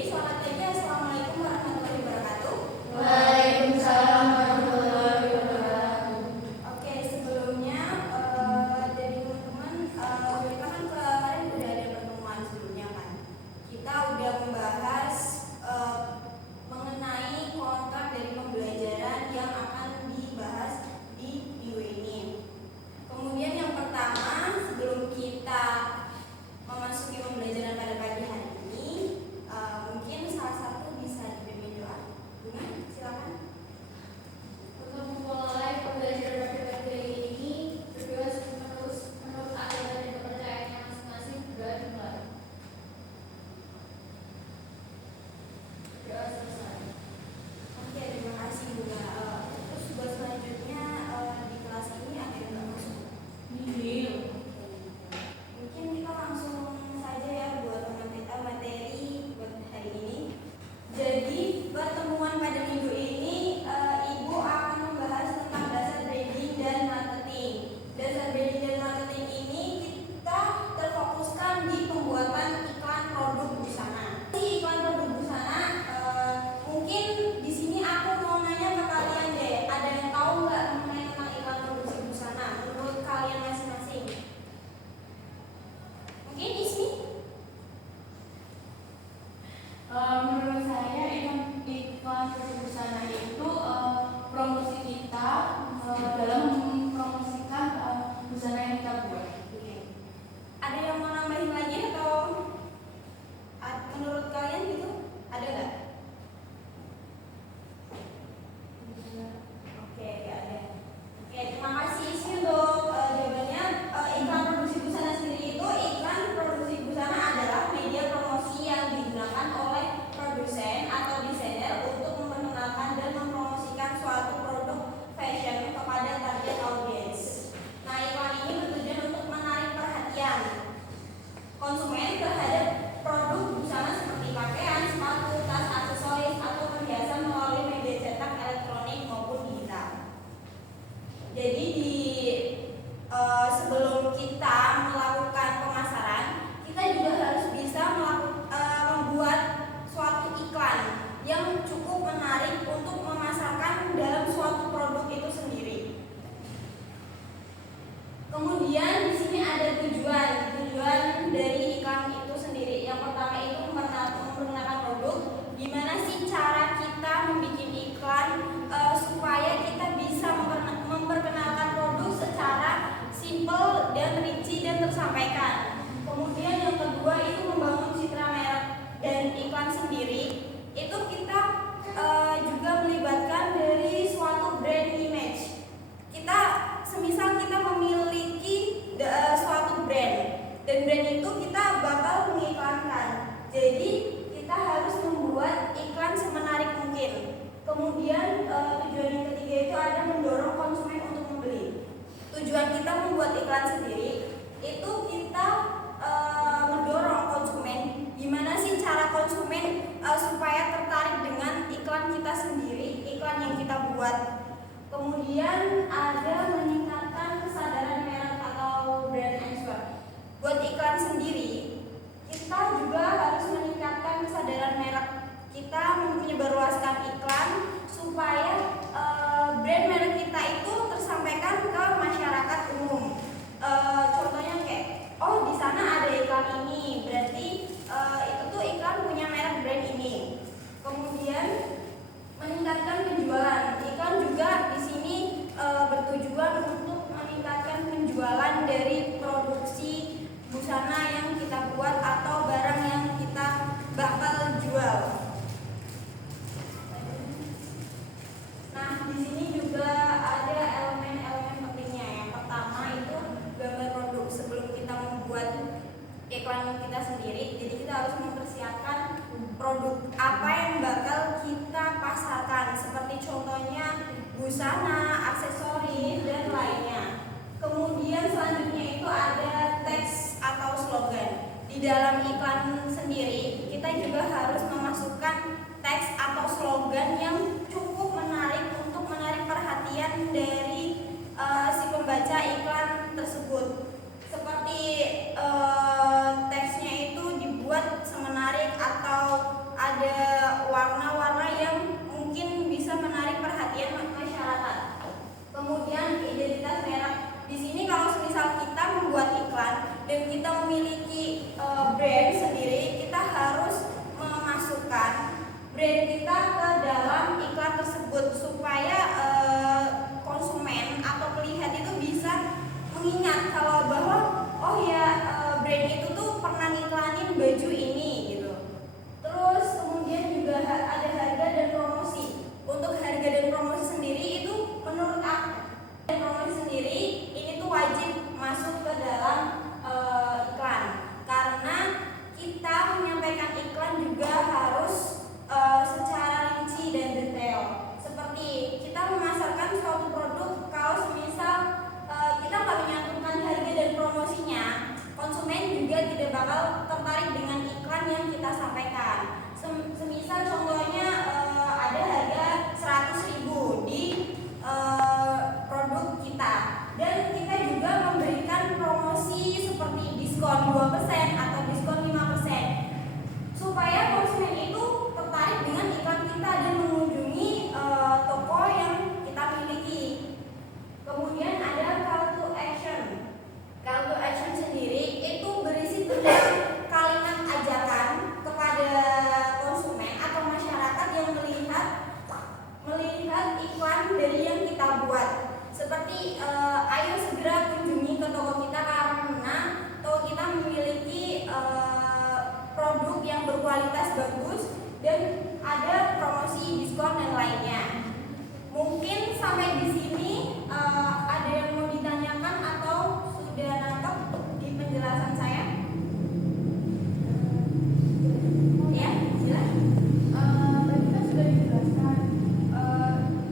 selamat pagi. Assalamualaikum warahmatullahi wabarakatuh. Waalaikumsalam warahmatullahi wabarakatuh. Oke, sebelumnya dari teman-teman, kita kan kemarin udah ada pertemuan sebelumnya kan. Kita udah membahas mengenai kontrak dari pembelajaran yang akan dibahas di minggu ini. Kemudian yang pertama, sebelum kita memasuki pembelajaran pada pagi hari ini, mungkin salah satu bisa dipimpin doa. Bunga, silakan. Untuk memulai pembelajaran pada pagi ini, berdoa menurut agama dan kepercayaannya masing-masing. Berdoa dimulai. Berdoa selesai. Oke, terima kasih Bunga. Terus buat selanjutnya di kelas ini ada yang nggak masuk? Mungkin kita langsung saja ya buat materi buat hari ini. Jadi pertemuan pada minggu ini Ibu akan membahas tentang dasar branding dan marketing. Dasar branding dan marketing ini kita terfokuskan di pembuatan iklan produk busana. Di iklan produk busana mungkin di sini aku mau nanya ke kalian deh, ada yang tahu nggak mengenai tentang iklan produksi busana menurut kalian masing-masing? Mungkin Ismi? Menurut saya iklan produk busana itu promosi kita dalam mempromosikan busana yang kita buat. Oke. Ada yang mau nambahin lagi atau menurut kalian gitu? Ada nggak? Oke, nggak ada. Oke, terima kasih Ismi untuk jawabannya. Iklan produksi busana sendiri itu, iklan produksi busana adalah media promosi yang digunakan oleh produsen atau desainer untuk memperkenalkan dan mempromosikan suatu produk fashion kepada target audiens. Nah, iklan ini bertujuan untuk menarik perhatian konsumen terhadap produk busana seperti pakaian, sepatu, tas, aksesoris, atau perhiasan melalui media cetak, elektronik maupun digital. Jadi sebelum kita melakukan pemasaran, kita juga harus bisa membuat suatu iklan yang cukup menarik untuk memasarkan dalam suatu produk itu sendiri. Kemudian di sini ada tujuan dari iklan itu sendiri. Yang pertama itu memperkenalkan produk. Gimana sih cara kita membuat iklan supaya kita bisa memperkenalkan produk secara simple dan rinci dan tersampaikan. Kemudian yang kedua itu membangun citra merek dan iklan sendiri. Itu kita juga melibatkan dari suatu brand image. Kita semisal kita memiliki suatu brand dan brand itu kita bakal mengiklankan. Jadi kita harus membuat iklan semenarik mungkin. Kemudian tujuan yang ketiga itu ada mendorong konsumen untuk membeli. Tujuan kita membuat iklan sendiri itu kita mendorong konsumen. Gimana sih cara konsumen supaya tertarik dengan iklan kita sendiri, iklan yang kita buat. Kemudian ada meningkatkan kesadaran merek atau brand awareness. Buat iklan sendiri, kita juga harus meningkatkan kesadaran merek. Kita menyebarluaskan iklan supaya brand merek kita itu tersampaikan ke masyarakat umum. Contohnya kayak, oh di sana ada iklan ini, berarti itu tuh iklan punya merek brand ini. Kemudian meningkatkan penjualan. Iklan juga di sini bertujuan untuk meningkatkan penjualan dari produksi busana yang kita buat atau barang yang kita bakal jual. Nah, di sini juga ada elemen-elemen pentingnya. Yang pertama itu gambar produk sebelum kita membuat iklan kita sendiri. Jadi kita harus mempersiapkan produk apa yang bakal kita pasarkan, seperti contohnya busana, aksesoris, dan lainnya. Kemudian selanjutnya itu ada teks atau slogan. Di dalam iklan sendiri, kita juga harus memasukkan teks atau slogan yang cukup menarik untuk menarik perhatian dari si pembaca iklan tersebut. Seperti teksnya itu dibuat semenarik atau baju ini gitu. Terus kemudian juga ada harga dan promosi. Untuk harga dan promosi sendiri itu menurut aku dan promosi sendiri ini tuh wajib masuk ke dalam iklan, karena kita menyampaikan iklan juga harus secara rinci dan detail. Seperti kita memasarkan suatu produk, kalau semisal kita nggak menyantumkan harga dan promosinya, konsumen juga tidak bakal tertarik dengan iklan yang kita sampaikan. Semisal contohnya ada harga 100.000 di produk kita, dan kita juga memberikan promosi seperti diskon 2% atau diskon 5%, supaya konsumen itu tertarik dengan iklan kita dan mengunjungi toko yang kita miliki. Kemudian ada call to action. Call to action sendiri itu berisi tentang kalimat ajakan kepada konsumen atau masyarakat yang melihat iklan dari yang kita buat. Seperti ayo segera kunjungi ke toko kita karena toko kita memiliki produk yang berkualitas bagus dan ada promosi, diskon dan lainnya. Mungkin sampai di sini ada yang mau ditanyakan atau sudah nangkep di penjelasan saya? Ya, silakan. Tadi kan sudah dijelaskan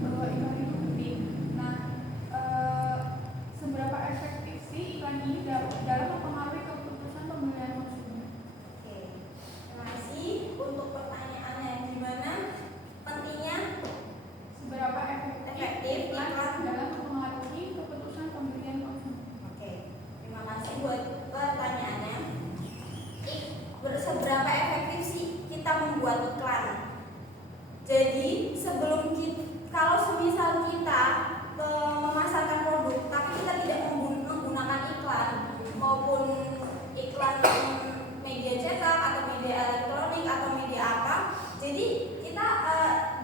bahwa iklan itu penting. Nah, seberapa efektif sih iklan ini dalam mempengaruhi keputusan pemilihan konsumen? Oke, terima kasih untuk pertanyaannya. Gimana pentingnya Seberapa efektif iklan dalam mempengaruhi keputusan pemilihan konsumen? Oke, terima kasih buat pertanyaannya. Seberapa efektif sih kita membuat iklan? Jadi sebelum kalau semisal kita memasarkan produk, tapi kita tidak menggunakan iklan maupun iklan media cetak atau media elektronik atau media apa, jadi kita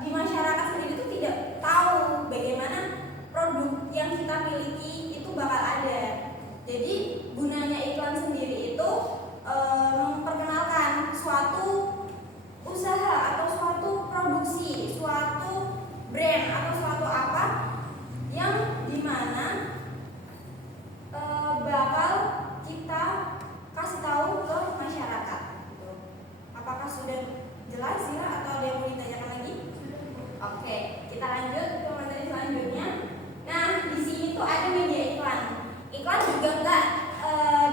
di masyarakat sendiri itu tidak tahu bagaimana produk yang kita miliki itu bakal ada. Jadi gunanya iklan sendiri itu memperkenalkan suatu usaha atau suatu produksi, suatu brand atau suatu apa yang dimana bakal kita kasih tahu ke masyarakat. Apakah sudah jelas ya atau ada yang mau ditanyakan lagi? Oke, kita lanjut ke materi selanjutnya. Nah, di sini tuh ada media iklan. Iklan juga enggak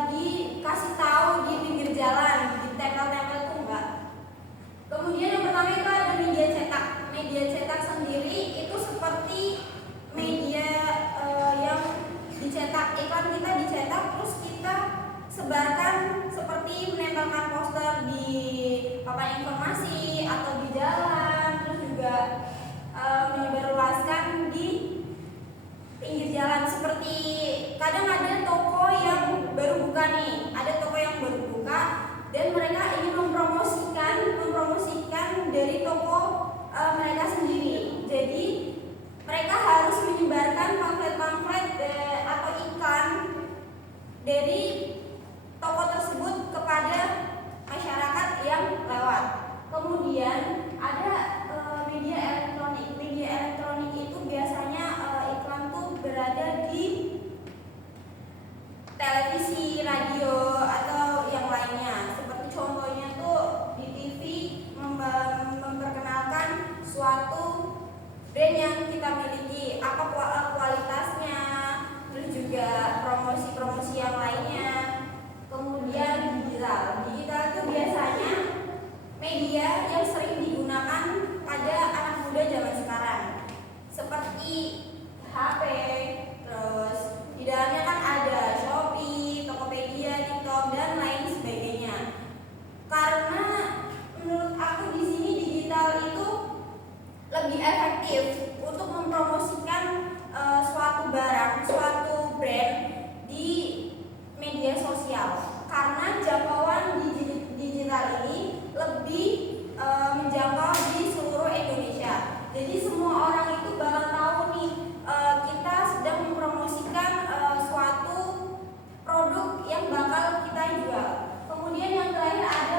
dikasih tahu di pinggir jalan, ditempel-tempel tuh enggak. Kemudian yang pertama itu ada media cetak. Media cetak sendiri itu seperti media yang dicetak, iklan kita dicetak terus kita sebarkan seperti menempelkan poster di papan informasi atau di jalan, terus juga menyebarluaskan di pinggir jalan. Seperti kadang ada toko yang baru buka nih, ada toko yang baru buka dan mereka ingin mempromosikan dari toko mereka sendiri. Jadi mereka harus menyebarkan pamflet-pamflet atau iklan dari toko tersebut kepada masyarakat yang lewat. Kemudian ada media elektronik. Media elektronik itu biasanya iklan tuh berada di televisi, radio atau yang lainnya. Seperti contohnya tuh di TV memperkenalkan suatu brand yang kita miliki, apa kualitasnya, terus juga promosi-promosi yang lainnya. Kemudian digital itu biasanya media yang sering digunakan pada anak muda zaman sekarang, seperti HP, terus di dalamnya kan ada Shopee, Tokopedia, TikTok dan lain sebagainya. Karena menurut aku di sini digital itu lebih efektif untuk mempromosikan suatu barang, suatu brand di media sosial. Karena jangkauan digital ini lebih menjangkau di seluruh Indonesia. Jadi semua orang itu bakal tahu nih kita sedang mempromosikan suatu produk yang bakal kita jual. Kemudian yang terakhir ada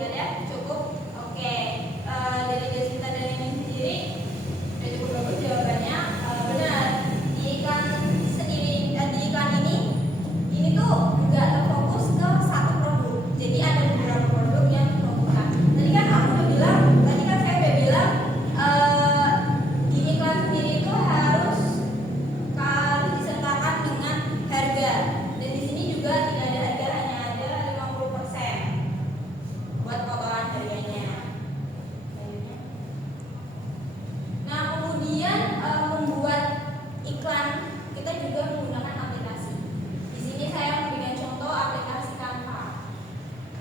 Enggak ya? Cukup? Oke. Dari Desita dan ini sendiri sudah cukup bagus jawabannya. Benar. Di iklan sendiri, di iklan ini tuh nggak terfokus ke satu produk. Jadi ada beberapa produk yang terfokuskan. Tadi kan saya udah bilang di iklan sendiri itu harus disertakan dengan harga. Dan di sini juga tidak ada harga, hanya ada 50% buat potongan harganya. Nah, kemudian membuat iklan kita juga menggunakan aplikasi. Di sini saya memberikan contoh aplikasi Canva.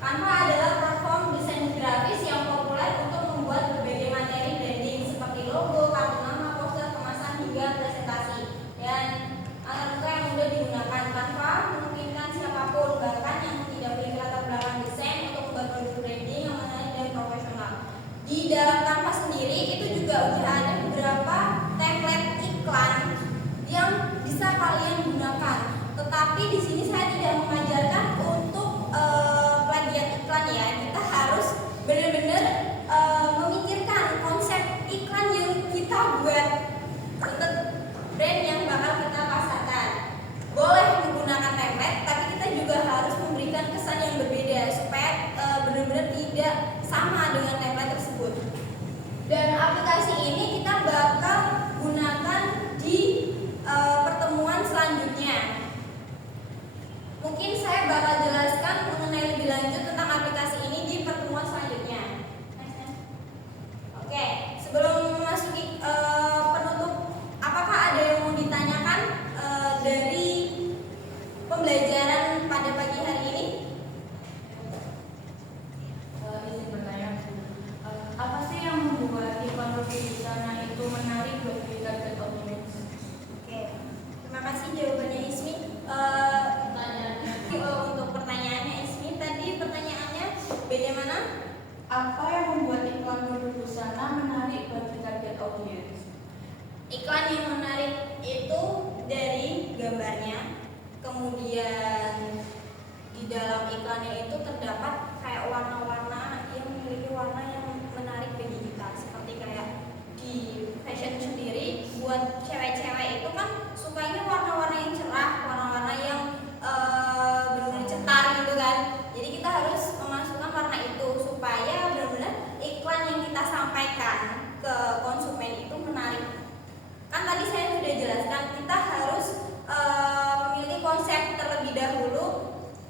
Canva adalah platform desain grafis yang populer untuk membuat berbagai materi branding seperti logo, kartu nama, poster, kemasan hingga presentasi. Dan alat yang mudah digunakan. Canva memungkinkan siapapun, bahkan yang tidak memiliki latar belakang desain, untuk membuat produk branding yang menarik dan profesional. Di dalam Canva sendiri itu juga udah ada beberapa template iklan yang bisa kalian gunakan. Tetapi di sini saya tidak mengajarkan untuk plagiat iklan ya. Kita harus benar-benar memikirkan konsep iklan yang kita buat untuk brand yang bakal kita pasarkan. Boleh menggunakan template, tapi kita juga harus memberikan kesan yang berbeda supaya benar-benar tidak sama dengan template tersebut. Dan aplikasi ini kita bakal gunakan di pertemuan selanjutnya. Mungkin saya bakal jelaskan mengenai lebih lanjut tentang aplikasi ini di pertemuan selanjutnya. Oke, sebelum memasuki penutup, apakah ada yang mau ditanyakan dari pembelajaran pada pagi hari ini? Izin bertanya, apa sih yang membuat iklan produk busana itu menarik bagi target audiens? Oke, terima kasih jawabannya Ismi. Untuk pertanyaannya Ismi, tadi pertanyaannya bagaimana? Apa yang membuat iklan produk busana menarik bagi target audiens? Iklan yang menarik itu dari gambarnya, kemudian di dalam iklannya itu terdapat kayak warna-warna yang memiliki warna yang menarik bagi kita, seperti kayak di fashion sendiri buat cewek-cewek itu kan sukanya warna-warna yang cerah, warna-warna yang benar-benar cetar gitu kan. Jadi kita harus memasukkan warna itu supaya benar-benar iklan yang kita sampaikan ke konsumen itu menarik. Kan tadi saya sudah jelaskan kita harus memiliki konsep terlebih dahulu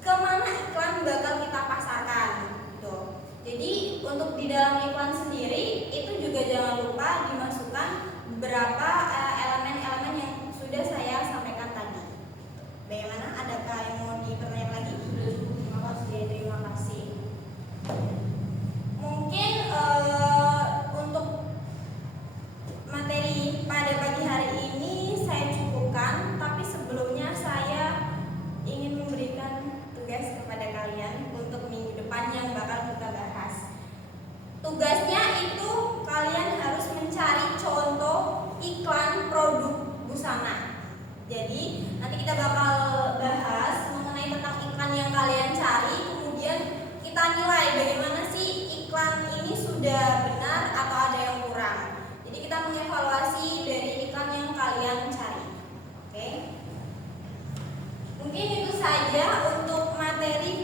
kemana iklan bakal kita pasarkan gitu. Jadi untuk di dalam iklan sendiri itu juga jangan lupa dimasukkan beberapa elemen-elemen yang sudah saya sampaikan tadi. Bagaimana? Adakah yang mau dipertanyakan lagi? Sudah cukup, terima kasih. Terima kasih. Mungkin untuk materi pada pagi hari ini saya cukupkan, tapi sebelumnya saya ingin memberikan tugas kepada kalian untuk minggu depan yang bakal kita bahas. Tugasnya itu kalian harus mencari contoh iklan produk busana. Jadi nanti kita bakal bahas mengenai tentang iklan yang kalian cari, kemudian kita nilai bagaimana sih iklan ini sudah benar atau ada yang kurang. Jadi kita mengevaluasi dari iklan yang kalian cari. Oke? Mungkin itu saja untuk materi